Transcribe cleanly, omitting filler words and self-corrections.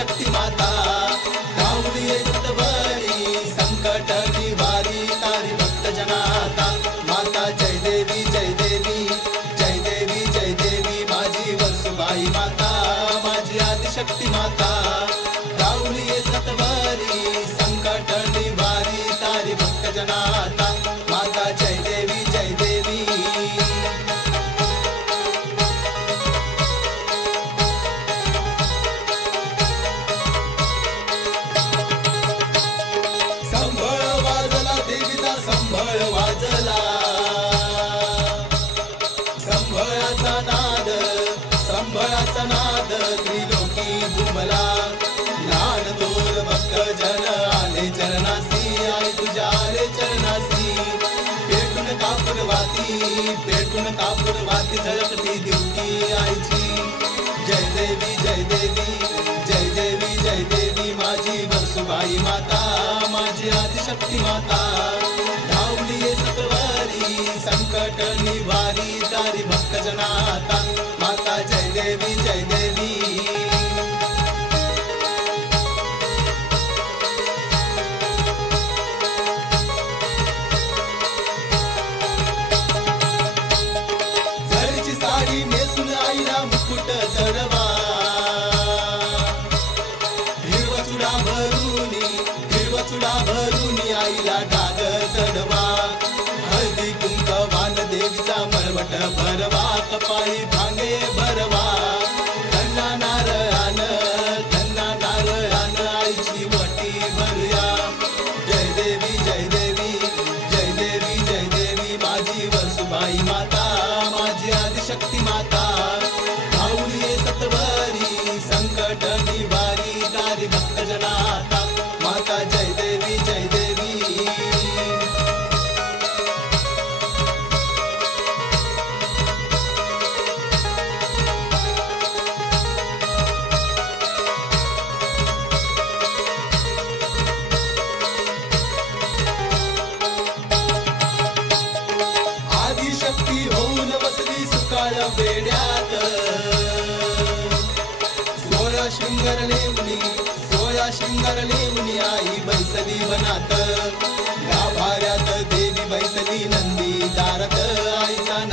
आदिशक्ती माता धावली ये सतवरी संकट निवारी तारी भक्त जनाता माता जय देवी जय देवी जय देवी जय देवी माझी वसुबाई माता माझी आदिशक्ती माता धावली ये सतवरी संकट निवारी तारी भक्त जनाता माता जय देवी जय देवी संभळ वाजला संभळाचा नाद त्रिलोकी घुमला लहान थोर भक्त जन आले चरणासी आई तुझ्या आले चरणासी पेटून कापूरवाती झळकती दिवटी आईची जय देवी जय देवी जय देवी जय देवी माझी वसुबाई माता माझी आदिशक्ती माता धावली ये सतवारी संकट निवारी तारी भक्त जनाता माता जय देवी जय देवी झरीची साडी नेसून आईला मुकुट चढवा हिरवा चुडा भरूनी आईला डाग चढवा हळदी कुंकवान देवीचा मळवट भरवा कपाळी भांगे भरवा त्यांना नारळान आईची वटी भरूया जय देवी जय देवी जय देवी जय देवी माझी वसुबाई माता माझी आदिशक्ती माता धावली ये सतवरी संकट निवारी तारी भक्त जनाता माता जय देवी जय देवी आदिशक्ती होऊन बसली सुकाळ बेड्यात सोळा शृंगार लेवणी आई बैसली वनात गाभाऱ्यात देवी बैसली नंदी दारात आईचा